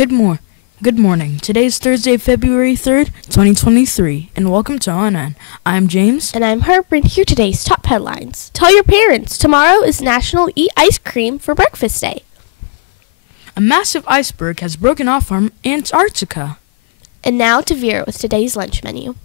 Good morning. Today's Thursday, February 3rd, 2023, and welcome to ONN. I'm James. And I'm Herb, and here are today's top headlines. Tell your parents, tomorrow is National Eat Ice Cream for Breakfast Day. A massive iceberg has broken off from Antarctica. And now to Vera with today's lunch menu.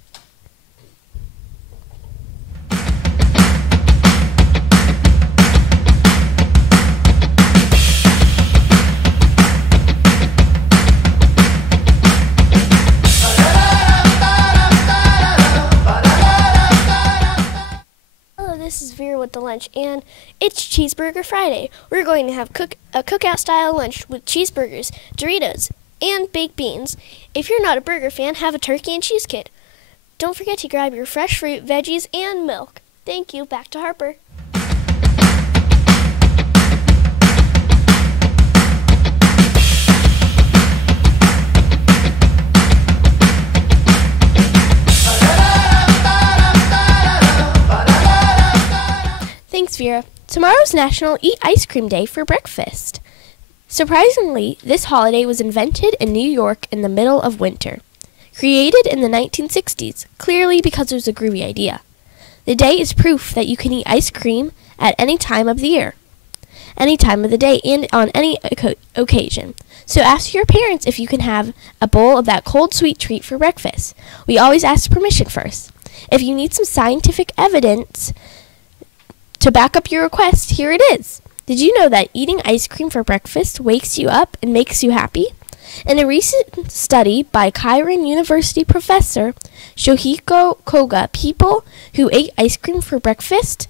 This is Vera with the lunch, and it's Cheeseburger Friday. We're going to have a cookout-style lunch with cheeseburgers, Doritos, and baked beans. If you're not a burger fan, have a turkey and cheese kit. Don't forget to grab your fresh fruit, veggies, and milk. Thank you. Back to Harper. Thanks, Vera. Tomorrow's National Eat Ice Cream Day for breakfast. Surprisingly, this holiday was invented in New York in the middle of winter. Created in the 1960s, clearly because it was a groovy idea. The day is proof that you can eat ice cream at any time of the year, any time of the day, and on any occasion. So ask your parents if you can have a bowl of that cold sweet treat for breakfast. We always ask permission first. If you need some scientific evidence to back up your request, here it is. Did you know that eating ice cream for breakfast wakes you up and makes you happy? In a recent study by Keirin University professor Shohiko Koga, people who ate ice cream for breakfast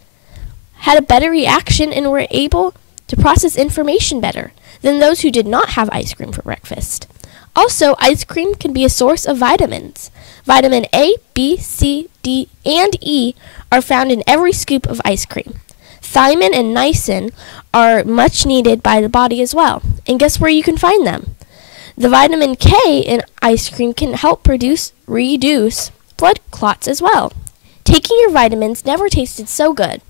had a better reaction and were able to process information better than those who did not have ice cream for breakfast. Also, ice cream can be a source of vitamins. Vitamin A, B, C, D, and E are found in every scoop of ice cream. Thiamine and niacin are much needed by the body as well. And guess where you can find them? The vitamin K in ice cream can help reduce blood clots as well. Taking your vitamins never tasted so good.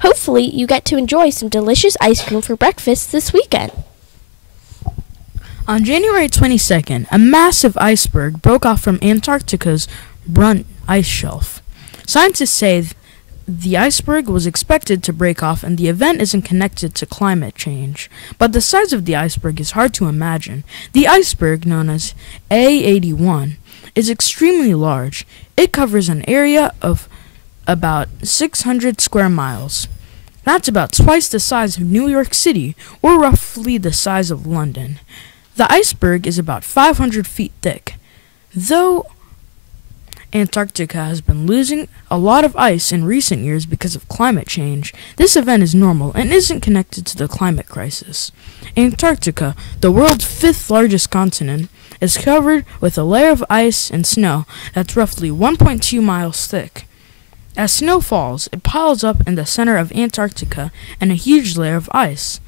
Hopefully, you get to enjoy some delicious ice cream for breakfast this weekend. On January 22nd, a massive iceberg broke off from Antarctica's Brunt ice shelf. Scientists say the iceberg was expected to break off and the event isn't connected to climate change. But the size of the iceberg is hard to imagine. The iceberg, known as A81, is extremely large. It covers an area of about 600 square miles. That's about twice the size of New York City, or roughly the size of London. The iceberg is about 500 feet thick. Though Antarctica has been losing a lot of ice in recent years because of climate change, this event is normal and isn't connected to the climate crisis. Antarctica, the world's fifth largest continent, is covered with a layer of ice and snow that's roughly 1.2 miles thick. As snow falls, it piles up in the center of Antarctica and a huge layer of ice.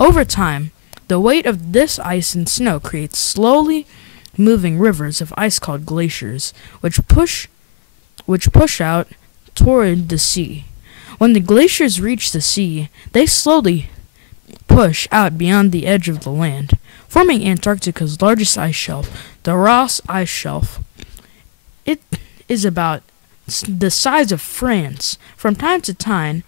Over time, the weight of this ice and snow creates slowly moving rivers of ice called glaciers, which push out toward the sea. When the glaciers reach the sea, they slowly push out beyond the edge of the land, forming Antarctica's largest ice shelf, the Ross Ice Shelf. It is about the size of France. From time to time,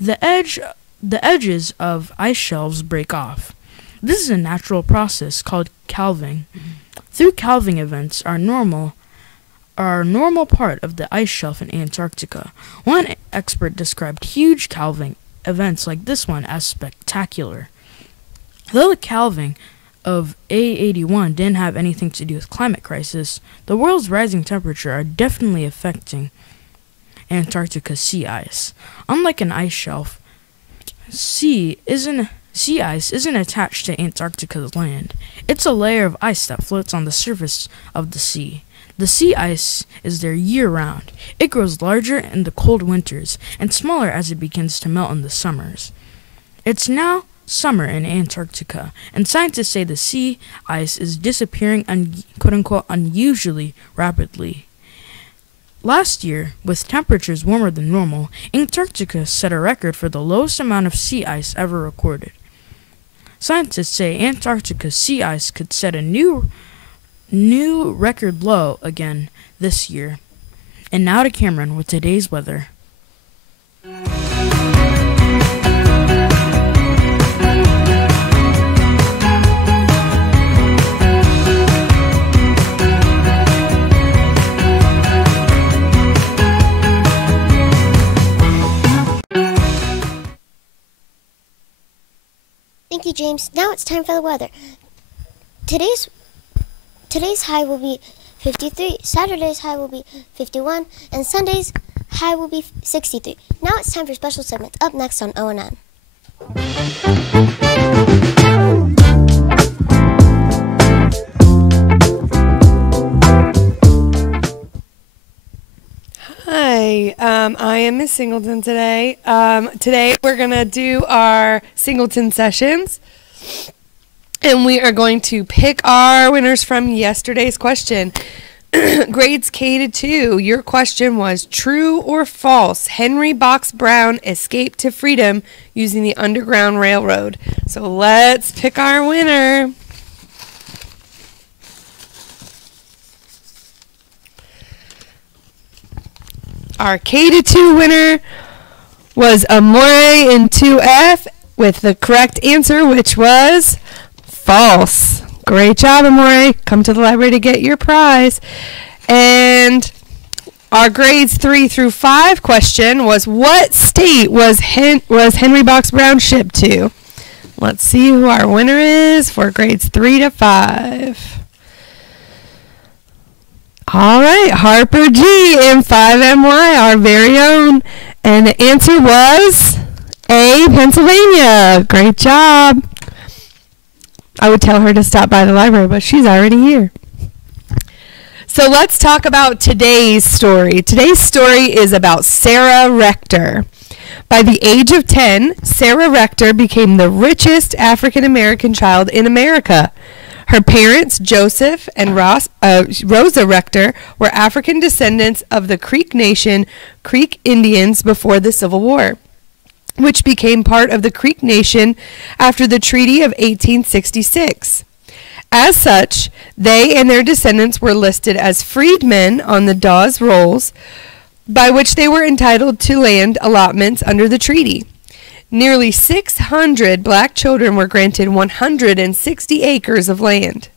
the edges of ice shelves break off. This is a natural process called calving. Through calving events are a normal part of the ice shelf in Antarctica. One expert described huge calving events like this one as spectacular. Though the calving of A81 didn't have anything to do with climate crisis, the world's rising temperature are definitely affecting Antarctica's sea ice. Unlike an ice shelf, sea ice isn't attached to Antarctica's land. It's a layer of ice that floats on the surface of the sea. The sea ice is there year-round. It grows larger in the cold winters and smaller as it begins to melt in the summers. It's now summer in Antarctica, and scientists say the sea ice is disappearing quote-unquote unusually rapidly. Last year, with temperatures warmer than normal, Antarctica set a record for the lowest amount of sea ice ever recorded. Scientists say Antarctica's sea ice could set a new record low again this year. And now to Cameron with today's weather. Thank you, James. Now it's time for the weather. Today's high will be 53, Saturday's high will be 51, and Sunday's high will be 63. Now it's time for special segments. Up next on O&M. Hi, I am Miss Singleton today. Today we're going to do our Singleton sessions, and we are going to pick our winners from yesterday's question. Grades K to 2, your question was true or false, Henry Box Brown escaped to freedom using the Underground Railroad. So let's pick our winner. Our K to 2 winner was Amore in 2F with the correct answer, which was false. Great job, Amore. Come to the library to get your prize. And our grades 3 through 5 question was, what state was Henry Box Brown shipped to? Let's see who our winner is for grades 3 to 5. All right, Harper G in 5MY, our very own. And the answer was A, Pennsylvania. Great job. I would tell her to stop by the library, but she's already here. So let's talk about today's story. Today's story is about Sarah Rector. By the age of 10, Sarah Rector became the richest African-American child in America. Her parents, Joseph and Rosa Rector, were African descendants of the Creek Nation, Creek Indians before the Civil War, which became part of the Creek Nation after the Treaty of 1866. As such, they and their descendants were listed as freedmen on the Dawes Rolls, by which they were entitled to land allotments under the treaty. Nearly 600 black children were granted 160 acres of land.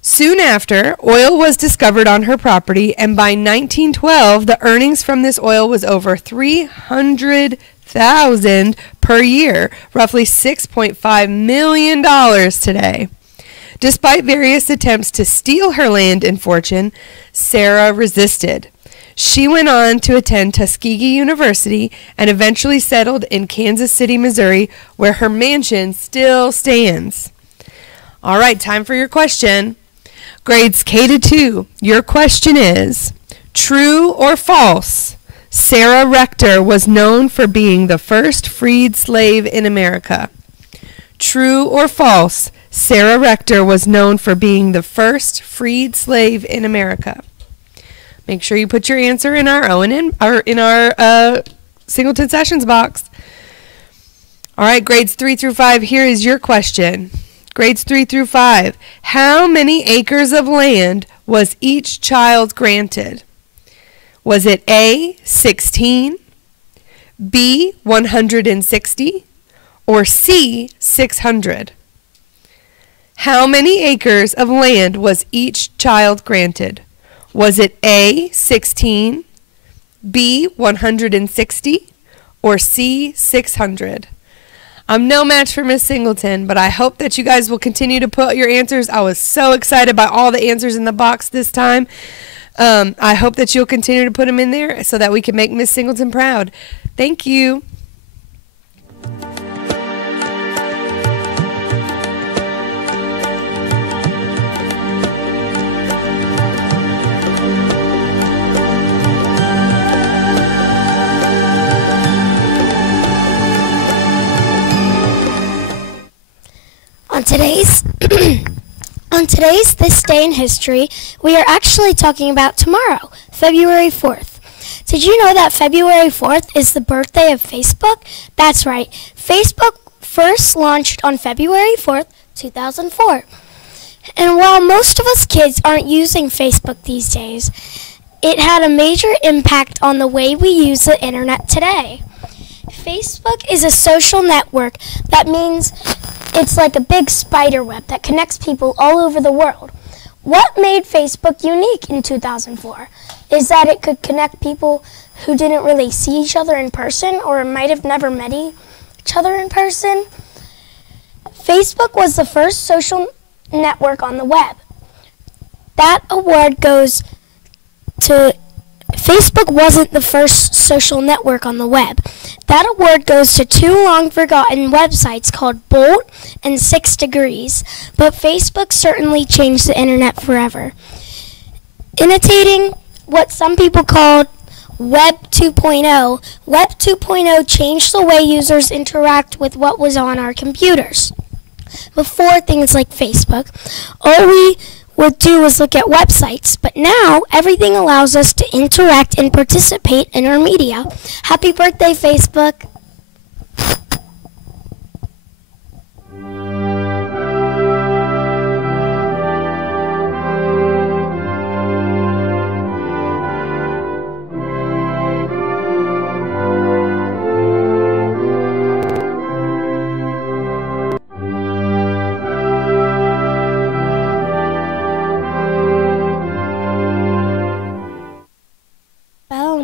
Soon after, oil was discovered on her property, and by 1912, the earnings from this oil was over $300,000 per year, roughly $6.5 million today. Despite various attempts to steal her land and fortune, Sarah resisted. She went on to attend Tuskegee University and eventually settled in Kansas City, Missouri, where her mansion still stands. All right, time for your question. Grades K to 2. Your question is, true or false, Sarah Rector was known for being the first freed slave in America? True or false, Sarah Rector was known for being the first freed slave in America? Make sure you put your answer in our O&M or in our Singleton Sessions box. All right, grades 3 through 5, here is your question. Grades 3 through 5. How many acres of land was each child granted? Was it A, 16, B, 160, or C, 600? How many acres of land was each child granted? Was it A, 16, B, 160, or C, 600? I'm no match for Miss Singleton, but I hope that you guys will continue to put your answers. I was so excited by all the answers in the box this time. I hope that you'll continue to put them in there so that we can make Miss Singleton proud. Thank you. On today's This Day in History, we are actually talking about tomorrow, February 4th. Did you know that February 4th is the birthday of Facebook? That's right. Facebook first launched on February 4th, 2004. And while most of us kids aren't using Facebook these days, it had a major impact on the way we use the internet today. Facebook is a social network. That means it's like a big spider web that connects people all over the world. What made Facebook unique in 2004 is that it could connect people who didn't really see each other in person or might have never met each other in person. Facebook was the first social network on the web. That award goes to Facebook wasn't the first social network on the web. That award goes to two long-forgotten websites called Bolt and 6 Degrees, but Facebook certainly changed the internet forever. Imitating what some people called Web 2.0, Web 2.0 changed the way users interact with what was on our computers. Before things like Facebook, all we would do is look at websites, but now everything allows us to interact and participate in our media. Happy birthday, Facebook!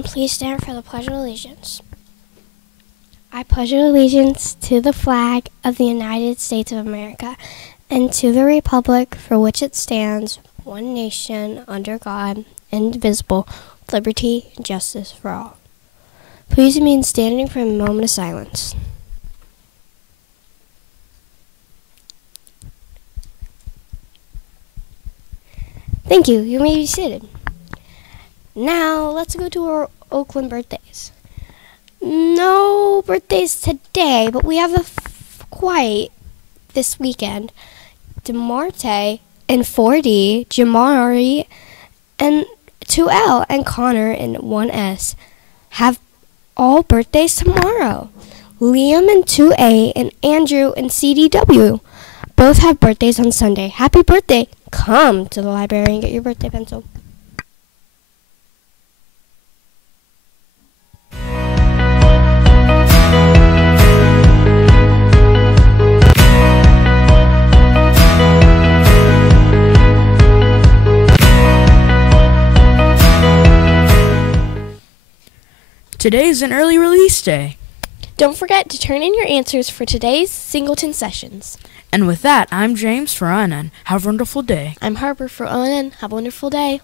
Please stand for the Pledge of Allegiance. I pledge allegiance to the flag of the United States of America and to the republic for which it stands, one nation, under God, indivisible, with liberty and justice for all. Please remain standing for a moment of silence. Thank you. You may be seated. Now, let's go to our Oakland birthdays. No birthdays today, but we have a quiet this weekend. DeMarte and 4D, Jamari and 2L, and Connor and 1S have all birthdays tomorrow. Liam and 2A and Andrew and CDW both have birthdays on Sunday. Happy birthday. Come to the library and get your birthday pencil. Today's an early release day. Don't forget to turn in your answers for today's Singleton sessions. And with that, I'm James for ONN. Have a wonderful day. I'm Harper for ONN. Have a wonderful day.